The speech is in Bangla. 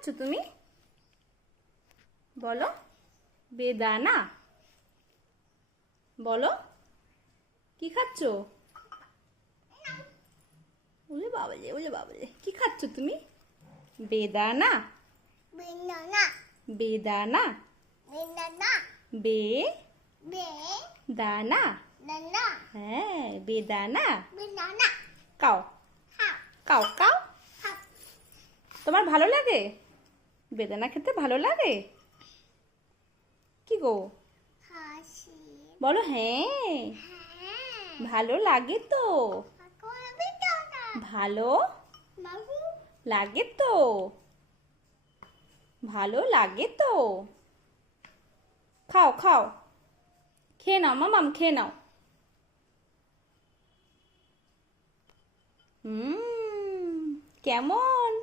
খাচ্ছ তুমি? বলো। বেদানা। বলো, কি খাচ্ছ? ওলে বাবালে, ওলে বাবালে, কি খাচ্ছ তুমি? বেদানা। Banana. বেদানা। Banana. বে Be. দানা। Banana. হ্যাঁ, বেদানা। Banana. কাও How? কাও কাও। How? তোমার ভালো লাগে? বেদানা খেতে ভালো লাগে? কি গো? Hashi. বলো হ্যাঁ, হ্যাঁ। ভালো লাগে তো। Aku banana. ভালো Babu. লাগে তো। ভালো লাগে তো। খাও খাও, খেয়ে নাও মামাম, খেয়ে নাও। কেমন?